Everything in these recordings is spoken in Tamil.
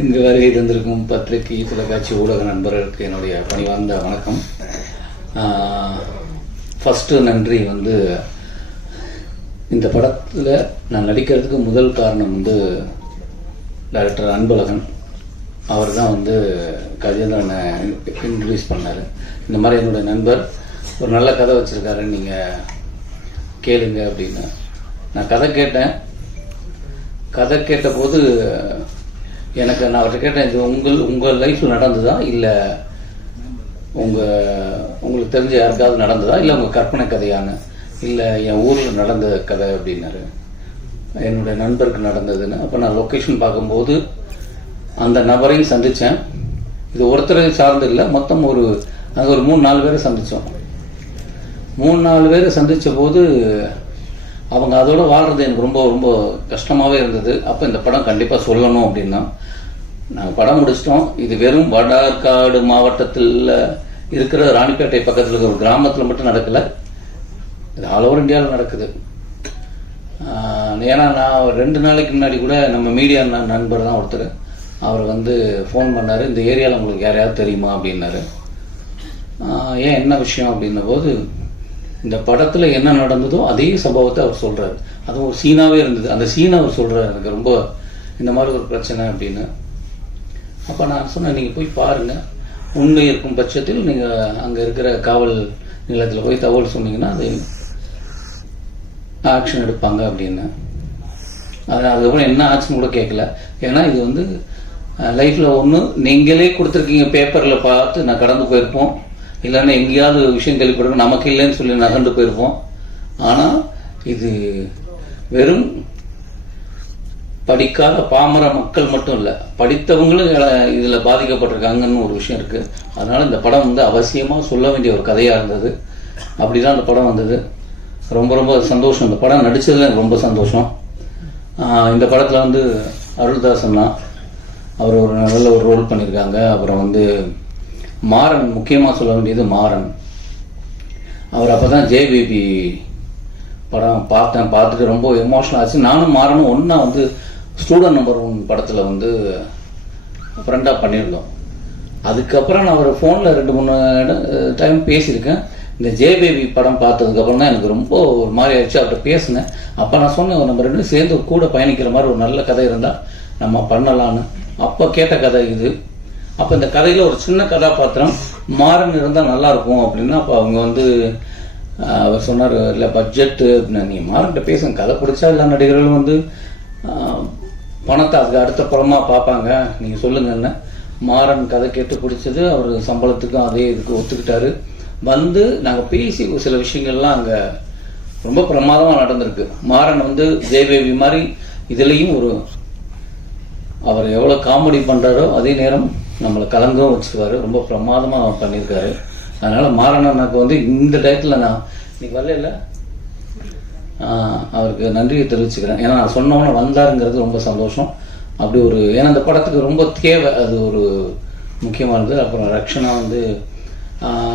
இங்கு வருகை தந்திருக்கும் பத்திரிகை தொலைக்காட்சி ஊடக நண்பர்களுக்கு என்னுடைய பணிவார்ந்த வணக்கம். ஃபஸ்ட்டு நன்றி வந்து இந்த படத்தில் நான் நடிக்கிறதுக்கு முதல் காரணம் வந்து டைரக்டர் அன்பழகன். அவர் தான் வந்து கஜேந்திரனை இன்ட்ரடியூஸ் பண்ணார். இந்த மாதிரி என்னுடைய நண்பர் ஒரு நல்ல கதை வச்சுருக்காரு நீங்கள் கேளுங்க அப்படின்னு. நான் கதை கேட்டேன். கதை கேட்டபோது எனக்கு நான் அவர்கிட்ட கேட்டேன் இது உங்கள் உங்கள் லைஃப்பில் நடந்ததா? இல்லை உங்கள் உங்களுக்கு தெரிஞ்ச யாருக்காவது நடந்ததா? இல்லை உங்கள் கற்பனை கதையான இல்லை என் ஊரில் நடந்த கதை அப்படின்னாரு. என்னுடைய நண்பருக்கு நடந்ததுன்னு. அப்போ நான் லொக்கேஷன் பார்க்கும்போது அந்த நபரையும் சந்தித்தேன் இது ஒருத்தரை சார்ந்து இல்லை மொத்தம் ஒரு நாங்கள் ஒரு மூணு நாலு பேரை சந்தித்தோம் மூணு நாலு பேரை சந்தித்த போது அவங்க அதோட வாழ்றது எனக்கு ரொம்ப ரொம்ப கஷ்டமாகவே இருந்தது. அப்போ இந்த படம் கண்டிப்பாக சொல்லணும் அப்படின்னா நாங்கள் படம் முடிச்சிட்டோம். இது வெறும் வடகாடு மாவட்டத்தில் இருக்கிற ராணிப்பேட்டை பக்கத்தில் இருக்கிற ஒரு கிராமத்தில் மட்டும் நடக்கலை. இது ஆல் ஓவர் இந்தியாவில் நடக்குது. ஏன்னா நான் ஒரு ரெண்டு நாளைக்கு முன்னாடி கூட நம்ம மீடியா நண்பர் தான் ஒருத்தர். அவர் வந்து ஃபோன் பண்ணார். இந்த ஏரியாவில் உங்களுக்கு யாரையாவது தெரியுமா அப்படின்னாரு. ஏன் என்ன விஷயம் அப்படின்ன போது இந்த படத்தில் என்ன நடந்ததோ அதே சம்பவத்தை அவர் சொல்கிறார் அதுவும் ஒரு சீனாவே இருந்தது. அந்த சீனை அவர் சொல்கிறார் எனக்கு ரொம்ப இந்த மாதிரி ஒரு பிரச்சனை அப்படின்னு. அப்போ நான் சொன்னேன் நீங்கள் போய் பாருங்கள் உண்மை இருக்கும் பட்சத்தில் நீங்கள் அங்கே இருக்கிற காவல் நிலையத்தில் போய் தகவல் சொன்னீங்கன்னா அது ஆக்ஷன் எடுப்பாங்க அப்படின்னு. அது அதுக்கப்புறம் என்ன ஆச்சுன்னு கூட கேட்கல ஏன்னா இது வந்து லைஃப்பில் ஒன்று நீங்களே கொடுத்துருக்கீங்க பேப்பரில் பார்த்து நான் கடந்து போயிருப்போம். இல்லைன்னா எங்கேயாவது விஷயம் கேள்விப்பட்டிருக்கோம். நமக்கு இல்லைன்னு சொல்லி நகர்ந்து போயிருப்போம். ஆனால் இது வெறும் படிக்காத பாமர மக்கள் மட்டும் இல்லை படித்தவங்களும் இதில் பாதிக்கப்பட்டிருக்காங்கன்னு ஒரு விஷயம் இருக்குது அதனால் இந்த படம் வந்து அவசியமாக சொல்ல வேண்டிய ஒரு கதையாக இருந்தது. அப்படி தான் அந்த படம் வந்தது. ரொம்ப ரொம்ப சந்தோஷம். இந்த படம் நடித்ததில் எனக்கு ரொம்ப சந்தோஷம். இந்த படத்தில் வந்து அருள்தாசன் தான். அவர் ஒரு நல்ல ஒரு ரோல் பண்ணியிருக்காங்க. அப்புறம் வந்து மாறன் முக்கியமாக சொல்ல வேண்டியது மாறன். அவர் அப்போ தான் ஜேபிபி படம் பார்த்தேன் பார்த்துட்டு ரொம்ப எமோஷனல் ஆச்சு. நானும் மாறனும் ஒன்றா வந்து ஸ்டூடெண்ட் நம்பர் ஒன் படத்தில் வந்து ஃப்ரெண்டாக பண்ணியிருந்தோம். அதுக்கப்புறம் நான் ஒரு ஃபோனில் ரெண்டு மூணு டைம் பேசியிருக்கேன். இந்த ஜேபேபி படம் பார்த்ததுக்கப்புறம் தான் எனக்கு ரொம்ப ஒரு மாதிரி ஆயிடுச்சு. அவர்கிட்ட பேசினேன். அப்போ நான் சொன்னேன் நம்ம ரெண்டு சேர்ந்து கூட பயணிக்கிற மாதிரி ஒரு நல்ல கதை இருந்தால் நம்ம பண்ணலான்னு அப்போ கேட்ட கதை இது. அப்போ இந்த கதையில் ஒரு சின்ன கதாபாத்திரம் மாறன் இருந்தால் நல்லா இருக்கும் அப்படின்னா அப்போ அவங்க வந்து அவர் சொன்னார் இல்லை பட்ஜெட்டு அப்படின்னா. நீங்கள் மாறன்ட்ட பேசுங்க கதை பிடிச்சா எல்லா நடிகர்களும் வந்து பணத்தை அதுக்கு அடுத்த படமாக பார்ப்பாங்க. நீங்கள் சொல்லுங்கன்னு மாறன் கதை கேட்டு பிடிச்சது அவர் சம்பளத்துக்கும் அதே இதுக்கு ஒத்துக்கிட்டாரு. வந்து நாங்கள் பேசி ஒரு சில விஷயங்கள்லாம் அங்கே ரொம்ப பிரமாதமாக நடந்திருக்கு. மாறன் வந்து ஜெயபேபி மாதிரி இதுலேயும் ஒரு அவர் எவ்வளோ காமெடி பண்ணுறாரோ அதே நேரம் நம்மளை கலங்கவும் வச்சுருவாரு ரொம்ப பிரமாதமாக பண்ணியிருக்காரு அதனால் மாறனனுக்கு வந்து இந்த டயத்தில் நான் இன்னைக்கு வரல அவருக்கு நன்றியை தெரிவிச்சுக்கிறேன். ஏன்னா நான் சொன்னவொன்னே வந்தாருங்கிறது ரொம்ப சந்தோஷம். அப்படி ஒரு ஏன்னா அந்த படத்துக்கு ரொம்ப தேவை. அது ஒரு முக்கியமானது. அப்புறம் ரக்ஷனா வந்து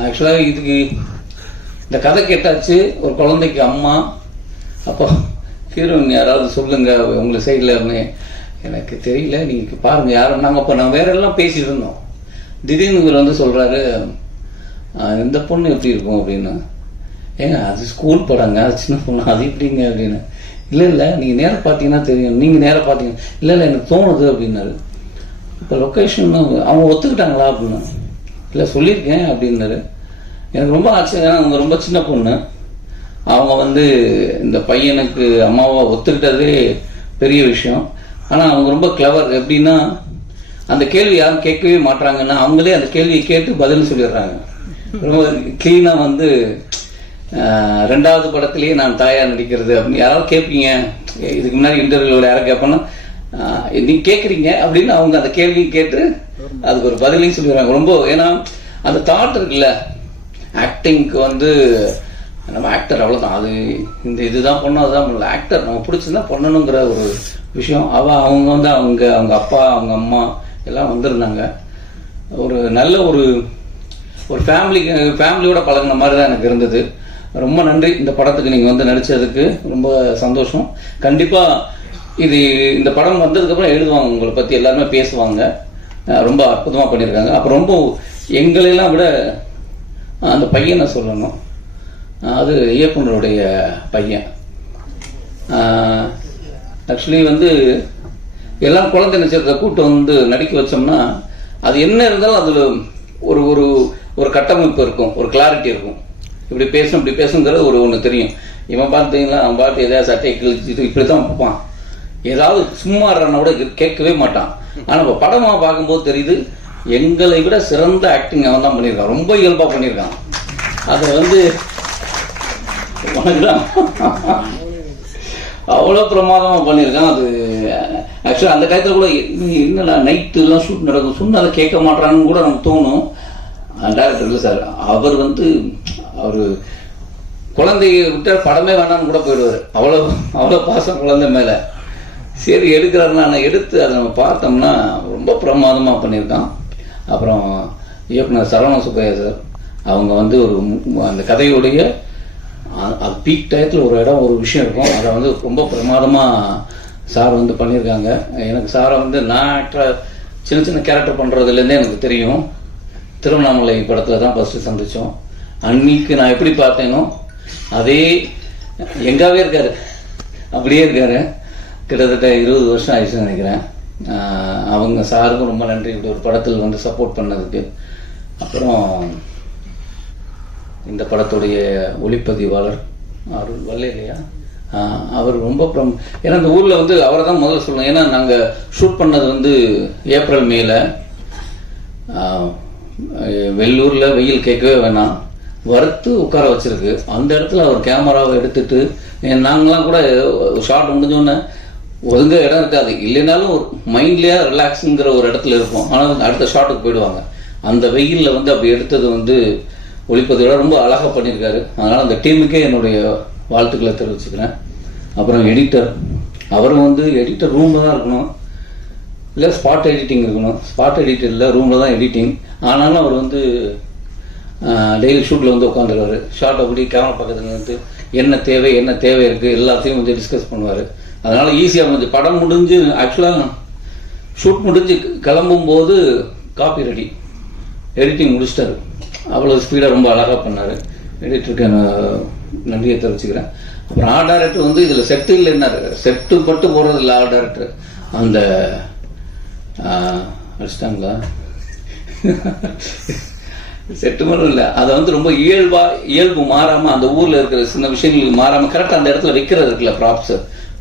ஆக்சுவலாக இதுக்கு இந்த கதை கேட்டாச்சு. ஒரு குழந்தைக்கு அம்மா. அப்போ ஹீரோயின் யாராவது சொல்லுங்க. உங்களை சைடில் இருந்து எனக்கு தெரியல நீங்கள் பாருங்க யாரும் நாங்கள் இப்போ நான் வேற எல்லாம் பேசிட்டு இருந்தோம். திடீர்னு இவர் வந்து சொல்கிறாரு இந்த பொண்ணு எப்படி இருக்கும்? அப்படின்னு. ஏங்க அது ஸ்கூல் படங்க அது சின்ன பொண்ணு அது எப்படிங்க? அப்படின்னு. இல்லை இல்லை நீங்கள் நேராக பார்த்தீங்கன்னா தெரியும் நீங்கள் நேராக பார்த்தீங்க இல்லை இல்லை எனக்கு தோணுது அப்படின்னாரு. இப்போ லொக்கேஷன் அவங்க ஒத்துக்கிட்டாங்களா? அப்படின்னு. இல்லை சொல்லியிருக்கேன் அப்படின்னாரு. எனக்கு ரொம்ப ஆச்சரியம் ஏன்னா அவங்க ரொம்ப சின்ன பொண்ணு. அவங்க வந்து இந்த பையனுக்கு அம்மாவை ஒத்துக்கிட்டதே பெரிய விஷயம். ஆனால் அவங்க ரொம்ப கிளவர் எப்படின்னா அந்த கேள்வி யாரும் கேட்கவே மாட்றாங்கன்னா அவங்களே அந்த கேள்வியை கேட்டு பதில் சொல்லிடுறாங்க. ரொம்ப க்ளீனாக வந்து ரெண்டாவது படத்திலேயே நான் தாயாக நடிக்கிறது அப்படின்னு யாராவது கேட்பீங்க இதுக்கு முன்னாடி இன்டர்வியூவில் யாரும் கேட்போன்னா நீங்கள் கேட்குறீங்க அப்படின்னு அவங்க அந்த கேள்வியை கேட்டு அதுக்கு ஒரு பதிலையும் சொல்லிடுறாங்க. ரொம்ப ஏன்னா அந்த தாட் இருக்குல்ல ஆக்டிங்க்கு வந்து நம்ம ஆக்டர் அவ்வளோதான் அது இந்த இதுதான் பண்ணணும் அதுதான் பண்ணல ஆக்டர் நம்ம பிடிச்சிருந்தா பண்ணணுங்கிற ஒரு விஷயம். அவ அவங்க வந்து அவங்க அவங்க அப்பா அவங்க அம்மா எல்லாம் வந்திருந்தாங்க. ஒரு நல்ல ஒரு ஒரு ஃபேமிலி ஃபேமிலியோட பழகின மாதிரி தான் எனக்கு இருந்தது. ரொம்ப நன்றி இந்த படத்துக்கு நீங்கள் வந்து நடித்ததுக்கு ரொம்ப சந்தோஷம். கண்டிப்பாக இது இந்த படம் வந்ததுக்கப்புறம் எழுதுவாங்க. உங்களை பற்றி எல்லாருமே பேசுவாங்க. ரொம்ப அற்புதமாக பண்ணியிருக்காங்க. அப்புறம் ரொம்ப எங்களெல்லாம் விட அந்த பையனை சொல்லணும். அது இயக்குனருடைய பையன். ஆக்சுவலி வந்து எல்லாம் குழந்தை நட்சத்திரத்தை கூட்டு வந்து நடிக்க வச்சோம்னா அது என்ன இருந்தாலும் அதில் ஒரு ஒரு ஒரு கட்டமைப்பு இருக்கும் ஒரு கிளாரிட்டி இருக்கும். இப்படி பேசணும் இப்படி பேசுங்கிறது ஒரு ஒன்று தெரியும். இவன் பார்த்தீங்களா அவன் பார்த்து ஏதாவது சட்டையை கிழிச்சிட்டு இப்படி தான் பார்ப்பான் ஏதாவது சும்மா கூட கேட்கவே மாட்டான். ஆனால் இப்போ படமாக பார்க்கும்போது தெரியுது எங்களை விட சிறந்த ஆக்டிங் அவன் தான் பண்ணியிருக்கான். ரொம்ப இயல்பாக பண்ணியிருக்கான். அதை வந்து அவ்வளோ பிரமாதமாக பண்ணியிருக்கான். அது ஆக்சுவலாக அந்த டயத்தில் கூட என்ன- என்னடா நைட்டுலாம் ஷூட் நடக்கும். சொன்னால் அதை கேட்க மாட்டான்னு கூட நமக்கு தோணும். டேரக்டர் இல்லை சார் அவர் வந்து அவர் குழந்தைய விட்டால் படமே வேணாம்னு கூட போயிடுவார். அவ்வளோ அவ்வளோ பாசம் குழந்தை மேலே. சரி எடுக்கிறாருன்னா நான் எடுத்து அதை நம்ம பார்த்தோம்னா ரொம்ப பிரமாதமாக பண்ணியிருக்கான். அப்புறம் இயக்குனர் சரவண சுப்பையா சார் அவங்க வந்து ஒரு அந்த கதையுடைய அது பீக் டயத்தில் ஒரு இடம் ஒரு விஷயம் இருக்கும். அதை வந்து ரொம்ப பிரமாதமாக சார் வந்து பண்ணியிருக்காங்க. எனக்கு சாரை வந்து நான் ஆக்டராக சின்ன சின்ன கேரக்டர் பண்ணுறதுலேருந்தே எனக்கு தெரியும். திருவண்ணாமலை படத்தில் தான் ஃபஸ்ட்டு சந்தித்தோம் அன்னைக்கு நான் எப்படி பார்த்தேனோ அதே எங்காவே இருக்காரு. அப்படியே இருக்காரு. கிட்டத்தட்ட இருபது வருஷம் ஆயிடுச்சுன்னு நினைக்கிறேன். அவங்க சாருக்கும் ரொம்ப நன்றி. இப்படி ஒரு படத்தில் வந்து சப்போர்ட் பண்ணதுக்கு. அப்புறம் இந்த படத்துடைய ஒளிப்பதிவாளர் அருள் வல்ல இல்லையா அவர் ரொம்ப ப்ரம் ஏன்னா இந்த ஊரில் வந்து அவரை தான் முதல்ல சொல்லணும். ஏன்னா நாங்கள் ஷூட் பண்ணது வந்து ஏப்ரல் மேல. வெள்ளூரில் வெயில் கேட்கவே வேணாம். வறுத்து உட்கார வச்சிருக்கு. அந்த இடத்துல அவர் கேமராவை எடுத்துட்டு நாங்களாம் கூட ஷார்ட் முடிஞ்சோடனே ஒதுங்க இடம் இருக்காது. இல்லைனாலும் ஒரு மைண்ட்லேயே ரிலாக்ஸுங்கிற ஒரு இடத்துல இருப்போம். ஆனால் அடுத்த ஷாட்டுக்கு போயிடுவாங்க. அந்த வெயிலில் வந்து அப்படி எடுத்தது வந்து ஒளிப்பதிவோட ரொம்ப அழகாக பண்ணியிருக்காரு. அதனால் அந்த டீமுக்கே என்னுடைய வாழ்த்துக்களை தெரிவிச்சுக்கிறேன். அப்புறம் எடிட்டர். அவரும் வந்து எடிட்டர் ரூமில் தான் இருக்கணும். இல்லை ஸ்பாட் எடிட்டிங் இருக்கணும். ஸ்பாட் எடிட்டர் இல்லை ரூமில் தான் எடிட்டிங் ஆனாலும் அவர் வந்து டெய்லி ஷூட்டில் வந்து உட்காந்துருவார் ஷார்ட் அப்படி கேமரா பக்கத்தில் வந்து என்ன தேவை என்ன தேவை இருக்குது எல்லாத்தையும் வந்து டிஸ்கஸ் பண்ணுவார். அதனால் ஈஸியாக வந்து படம் முடிஞ்சு ஆக்சுவலாக ஷூட் முடிஞ்சு கிளம்பும் போது காப்பி ரெடி எடிட்டிங் முடிச்சிட்டாரு. அவ்வளோ ஸ்பீடாக ரொம்ப அழகாக பண்ணார். எடிட்டருக்கு நான் நன்றியை தெரிவிச்சுக்கிறேன். அப்புறம் ஆர்ட் டேரக்டர் வந்து இதில் செட்டு இல்லைன்னாரு செட்டு மட்டும் போகிறது இல்லை ஆர்ட் டேரக்டர் அந்த அடிச்சிட்டாங்களா? செட்டு மட்டும் இல்லை. அதை வந்து ரொம்ப இயல்பா இயல்பு மாறாமல் அந்த ஊரில் இருக்கிற சின்ன விஷயங்களுக்கு மாறாமல் கரெக்டாக அந்த இடத்துல வைக்கிறது இருக்குல்ல ப்ராப்ஸ்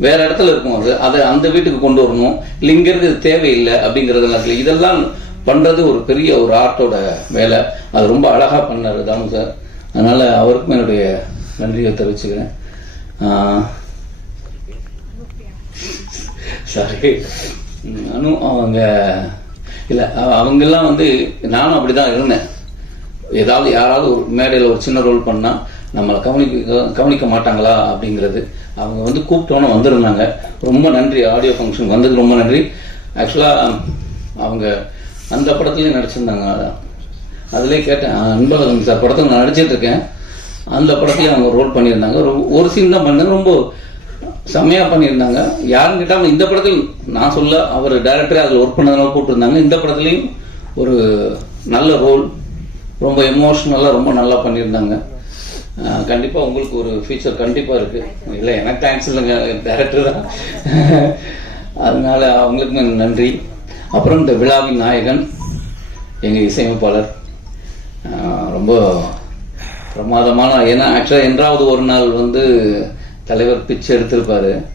வேற இடத்துல இருக்கும் அது. அதை அந்த வீட்டுக்கு கொண்டு வரணும். இல்லை இங்கே இருக்கிறது தேவையில்லை அப்படிங்கிறதுலாம் இதெல்லாம் பண்ணுறது ஒரு பெரிய ஒரு ஆர்ட்டோட வேலை. அது ரொம்ப அழகாக பண்ணார் தாமு சார். அதனால் அவருக்கும் என்னுடைய நன்றியை தெரிவிச்சுக்கிறேன். சாரி அனு அவங்க இல்லை அவங்கெல்லாம் வந்து நானும் அப்படி தான் இருந்தேன். ஏதாவது யாராவது ஒரு மேடையில் ஒரு சின்ன ரோல் பண்ணால் நம்மளை கவனிக்க கவனிக்க மாட்டாங்களா அப்படிங்கிறது. அவங்க வந்து கூப்பிட்டோன்னே வந்திருந்தாங்க. ரொம்ப நன்றி ஆடியோ ஃபங்க்ஷன் வந்ததுக்கு ரொம்ப நன்றி. ஆக்சுவலாக அவங்க அந்த படத்துலேயும் நடிச்சிருந்தாங்க. அதுலேயே கேட்டேன் அன்பழகன் சார் படத்தில் நான் நடிச்சிட்டு இருக்கேன். அந்த படத்தையும் அவங்க ரோல் பண்ணியிருந்தாங்க. ஒரு- ஒரு சீன் தான் பண்ணாங்க ரொம்ப செம்மையாக பண்ணியிருந்தாங்க. யாருன்னு கேட்டாலும் இந்த படத்தில் நான் சொல்ல அவர் டைரக்டரே அதில் ஒர்க் பண்ணதெல்லாம் கூப்பிட்டுருந்தாங்க இந்த படத்துலையும் ஒரு நல்ல ரோல் ரொம்ப எமோஷ்னலாக ரொம்ப நல்லா பண்ணியிருந்தாங்க. கண்டிப்பாக உங்களுக்கு ஒரு ஃபியூச்சர் கண்டிப்பாக இருக்குது இல்லை எனக்கு தேங்க்ஸ் இல்லைங்க டேரக்டர் தான். அதனால அவங்களுக்கு நன்றி. அப்புறம் இந்த விழாவின் நாயகன் எங்கள் இசையமைப்பாளர் ரொம்ப பிரமாதமான ஏன்னா ஆக்சுவலாக என்றாவது ஒரு நாள் வந்து தலைவர் பிச்சை எடுத்திருப்பார்.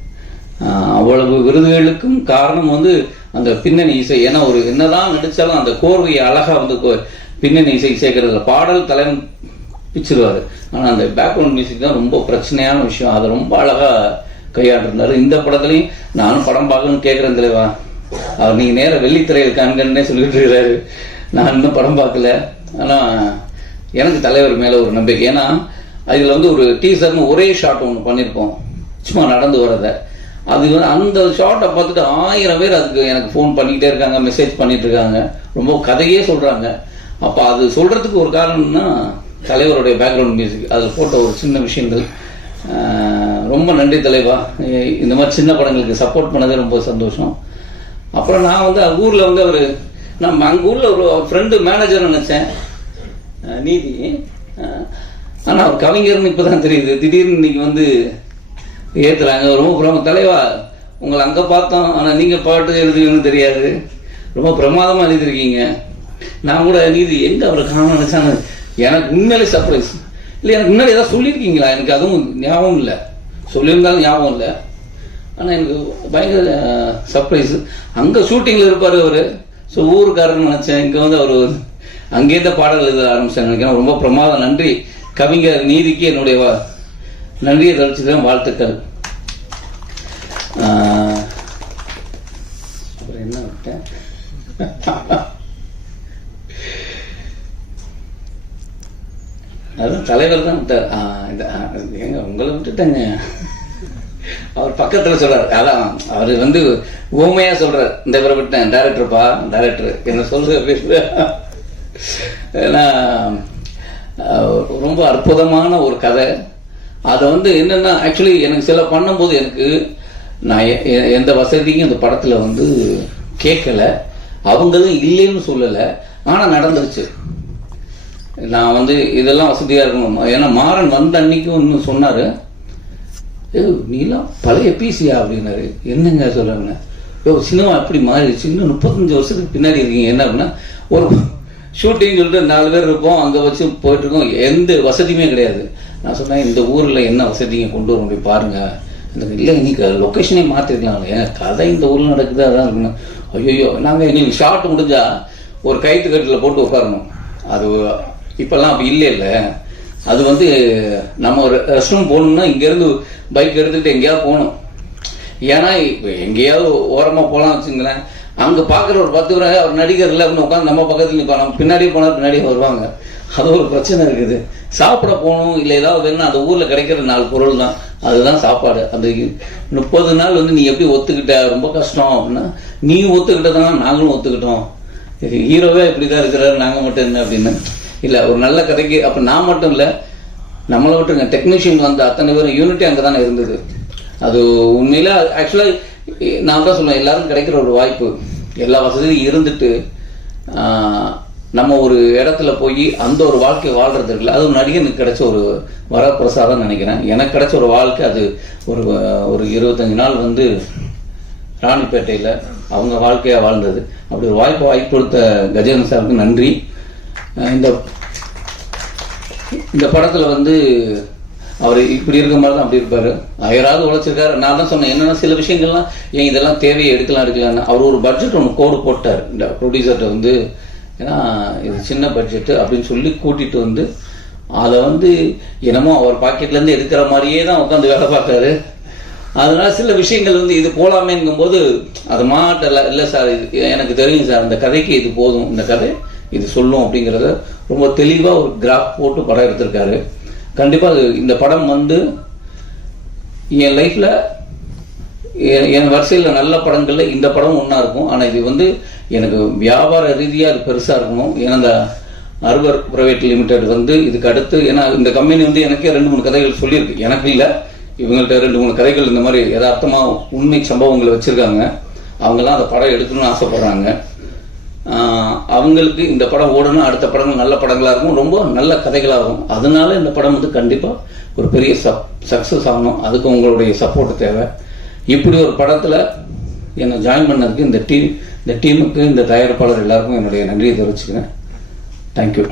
அவ்வளவு விருதுகளுக்கும் காரணம் வந்து அந்த பின்னணி இசை. ஏன்னா ஒரு என்னதான் நடித்தாலும் அந்த கோர்வையை அழகாக வந்து கோ- பின்னணி இசை சேர்க்கறதுல பாடல் தலைவன் பிச்சிருவார் ஆனால் அந்த பேக்ரவுண்ட் மியூசிக் தான் ரொம்ப பிரச்சனையான விஷயம். அதை ரொம்ப அழகாக கையாண்டிருந்தார். இந்த படத்துலையும் நானும் படம் பார்க்கணும்னு கேட்குறேன் தலைவா. அவர் நீங்க நேர வெள்ளித்திரையில் காண்கன்னே சொல்லிட்டு இருக்கிறாரு. நான் இன்னும் படம் பார்க்கல. ஆனா எனக்கு தலைவர் மேல ஒரு நம்பிக்கை. ஏன்னா அதுல வந்து ஒரு டீசர்னு ஒரே ஷாட் ஒன்று பண்ணியிருப்போம் சும்மா நடந்து வரத அது வந்து அந்த ஷார்ட்டை பார்த்துட்டு ஆயிரம் பேர் அதுக்கு எனக்கு ஃபோன் பண்ணிக்கிட்டே இருக்காங்க மெசேஜ் பண்ணிட்டு இருக்காங்க. ரொம்ப கதையே சொல்றாங்க. அப்போ அது சொல்றதுக்கு ஒரு காரணம்னா தலைவருடைய பேக்ரவுண்ட் மியூசிக் அதில் போட்ட ஒரு சின்ன விஷயங்கள். ரொம்ப நன்றி தலைவா. இந்த மாதிரி சின்ன படங்களுக்கு சப்போர்ட் பண்ணதே ரொம்ப சந்தோஷம். அப்புறம் நான் வந்து ஊரில் வந்து அவர் நம்ம அங்கே ஊரில் ஒரு ஃப்ரெண்டு மேனேஜர் நினச்சேன். நீதி. ஆனால் அவர் கவிஞர்னு இப்போ தான் தெரியுது. திடீர்னு இன்னைக்கு வந்து ஏற்றுறாங்க ரொம்ப பிரம தலைவா உங்களை அங்கே பார்த்தோம். ஆனால் நீங்கள் பாட்டு எழுதுவீங்கன்னு தெரியாது. ரொம்ப பிரமாதமாக எழுதியிருக்கீங்க. நான் கூட நீதி எங்கே அவரை காண நினச்சான்னு எனக்கு உண்மையிலே சர்ப்ரைஸ் இல்லை எனக்கு முன்னாடி ஏதாவது சொல்லியிருக்கீங்களா? எனக்கு அதுவும் ஞாபகம் இல்லை. சொல்லியிருந்தாலும் ஞாபகம் இல்லை. ஆனால் எனக்கு பயங்கர சர்ப்ரைஸு அங்கே ஷூட்டிங்கில் இருப்பார் அவர். ஸோ ஊருக்காரர்னு நினச்சேன். இங்கே வந்து அவர் அங்கேயே தான் பாடல் எழுத ஆரம்பிச்சாங்க நினைக்கிறேன். ரொம்ப பிரமாதம் நன்றி. கவிஞர் நீதிக்கு என்னுடைய வா- நன்றியை தெரிவிச்சுக்கிறேன். வாழ்த்துக்கள். அப்புறம் என்ன விட்டேன்? அதான் தலைவர் தான் விட்டார். எங்க ஏங்க உங்களை விட்டுட்டேங்க. அவர் பக்கத்தில் சொல்றாரு. அதான் அவர் வந்து ஊமையா சொல்றாரு. இந்த இவரை விட்டேன் டேரக்டர்ப்பா டேரக்டர் என்ன சொல்ற ஏன்னா ரொம்ப அற்புதமான ஒரு கதை. அதை வந்து என்னென்னா ஆக்சுவலி எனக்கு சில பண்ணும்போது எனக்கு நான் எ- எ- எந்த வசதியும் இந்த படத்தில் வந்து கேட்கல. அவங்களும் இல்லைன்னு சொல்லலை. ஆனால் நடந்துருச்சு. நான் வந்து இதெல்லாம் வசதியாக இருக்கணும். ஏன்னா மாறன் வந்த அன்னைக்கும் ஒன்று சொன்னார். ஏ நீலாம் பழைய பிசியா அப்படின்னாரு. என்னங்க சொல்லுங்க யோ சினிமா எப்படி மாறிடுச்சு. இன்னும் முப்பத்தஞ்சு வருஷத்துக்கு பின்னாடி இருக்கீங்க. என்ன அப்படின்னா ஒரு ஷூட்டிங் சொல்லிட்டு நாலு பேர் இருப்போம். அங்கே வச்சு போயிட்டு இருக்கோம். எந்த வசதியுமே கிடையாது. நான் சொன்னேன் இந்த ஊரில் என்ன வசதிங்க கொண்டு வர முடியும் பாருங்க. இல்லை இன்னைக்கு லொக்கேஷனே மாற்றிருக்கலாம் ஏன் கதை இந்த ஊரில் நடக்குது அதான் இருக்கணும். ஐயோ நாங்கள் இன்னைக்கு ஷார்ட் முடிஞ்சா ஒரு கயிற்று கட்டில் போட்டு உட்காரணும். அது இப்போல்லாம் அப்படி இல்லை இல்லை அது வந்து நம்ம ஒரு ரெஸ்ட் ரூம் போகணும்னா இங்கேருந்து பைக் எடுத்துக்கிட்டு எங்கேயாவது போகணும். ஏன்னா இப்போ எங்கேயாவது ஓரமாக போகலாம் வச்சுங்களேன். அங்கே பார்க்குற ஒரு பத்து பேர் அவர் நடிகர் இல்லை அப்படின்னு உட்காந்து நம்ம பக்கத்தில் நிற்பாங்க நம்ம பின்னாடியே போனால் பின்னாடியே வருவாங்க. அது ஒரு பிரச்சனை இருக்குது. சாப்பிட போகணும் இல்லை ஏதாவது வேணும்னா அந்த ஊரில் கிடைக்கிற நாலு பொருள் தான். அதுதான் சாப்பாடு. அந்த முப்பது நாள் வந்து நீ எப்படி ஒத்துக்கிட்ட? ரொம்ப கஷ்டம் அப்படின்னா நீ ஒத்துக்கிட்டதுனா நாங்களும் ஒத்துக்கிட்டோம். ஹீரோவே இப்படி தான் இருக்கிறாரு நாங்கள் மட்டும் என்ன அப்படின்னு. இல்லை ஒரு நல்ல கதைக்கு அப்போ நான் மட்டும் இல்லை நம்மளை விட்டுருங்க. டெக்னீஷியன் வந்த அத்தனை பேரும் யூனிட்டி அங்கே தானே இருந்தது. அது உண்மையில் ஆக்சுவலாக நான் தான் சொல்லுவேன் எல்லாரும் கிடைக்கிற ஒரு வாய்ப்பு. எல்லா வசதியும் இருந்துட்டு நம்ம ஒரு இடத்துல போய் அந்த ஒரு வாழ்க்கை வாழ்றது இருக்குல்ல. அது ஒரு நடிகனுக்கு கிடைச்ச ஒரு வரப்பிரசாதம் நினைக்கிறேன். எனக்கு கிடைச்ச ஒரு வாழ்க்கை அது ஒரு ஒரு இருபத்தஞ்சு நாள் வந்து ராணிப்பேட்டையில் அவங்க வாழ்க்கையாக வாழ்ந்தது. அப்படி ஒரு வாய்ப்பு வாய்ப்பு கொடுத்த கஜேந்திர சாருக்கு நன்றி. இந்த இந்த படத்தில் வந்து அவர் இப்படி இருக்க மாதிரி தான் அப்படி இருப்பார். அயராது உழைச்சிருக்காரு. நான் தான் சொன்னேன். என்னென்னா சில விஷயங்கள்லாம் ஏன் இதெல்லாம் தேவையை எடுக்கலாம் எடுக்கலாம்னு. அவர் ஒரு பட்ஜெட் ஒன்று கோடு போட்டார். இந்த ப்ரொடியூசர்கிட்ட வந்து ஏன்னா இது சின்ன பட்ஜெட்டு அப்படின்னு சொல்லி கூட்டிகிட்டு வந்து அதை வந்து என்னமோ அவர் பாக்கெட்லேருந்து எடுக்கிற மாதிரியே தான் உட்காந்து வேலை பார்த்தாரு அதனால் சில விஷயங்கள் வந்து இது போகலாமேங்கும்போது அது மாட்டல இல்லை சார் இது எனக்கு தெரியும் சார். அந்த கதைக்கு இது போதும். இந்த கதை இது சொல்லும் அப்படிங்கிறத ரொம்ப தெளிவாக ஒரு கிராஃப் போட்டு படம் எடுத்திருக்காரு. கண்டிப்பாக அது இந்த படம் வந்து என் லைஃப்பில் என் வரிசையில் நல்ல படங்களில் இந்த படம் ஒன்றா இருக்கும். ஆனால் இது வந்து எனக்கு வியாபார ரீதியாக அது பெருசாக இருக்கணும். ஏன்னா இந்த அர்பர் பிரைவேட் லிமிடெட் வந்து இதுக்கு அடுத்து ஏன்னா இந்த கம்பெனி வந்து எனக்கே ரெண்டு மூணு கதைகள் சொல்லியிருக்கு. எனக்கு இல்லை. இவங்கள்ட்ட ரெண்டு மூணு கதைகள் இந்த மாதிரி யதார்த்தமாக உண்மை சம்பவங்களை வச்சுருக்காங்க. அவங்கெல்லாம் அந்த படம் எடுக்கணும்னு ஆசைப்பட்றாங்க. அவங்களுக்கு இந்த படம் ஓடணும் அடுத்த படங்கள் நல்ல படங்களாக இருக்கும் ரொம்ப நல்ல கதைகளாக இருக்கும். அதனால இந்த படம் வந்து கண்டிப்பாக ஒரு பெரிய சப் சக்ஸஸ் ஆகணும். அதுக்கு உங்களுடைய சப்போர்ட் தேவை. இப்படி ஒரு படத்தில் என்னை ஜாயின் பண்ணதுக்கு இந்த டீம் இந்த டீமுக்கு இந்த தயாரிப்பாளர் எல்லாருக்கும் என்னுடைய நன்றியை தெரிவிச்சுக்கிறேன். தேங்க்யூ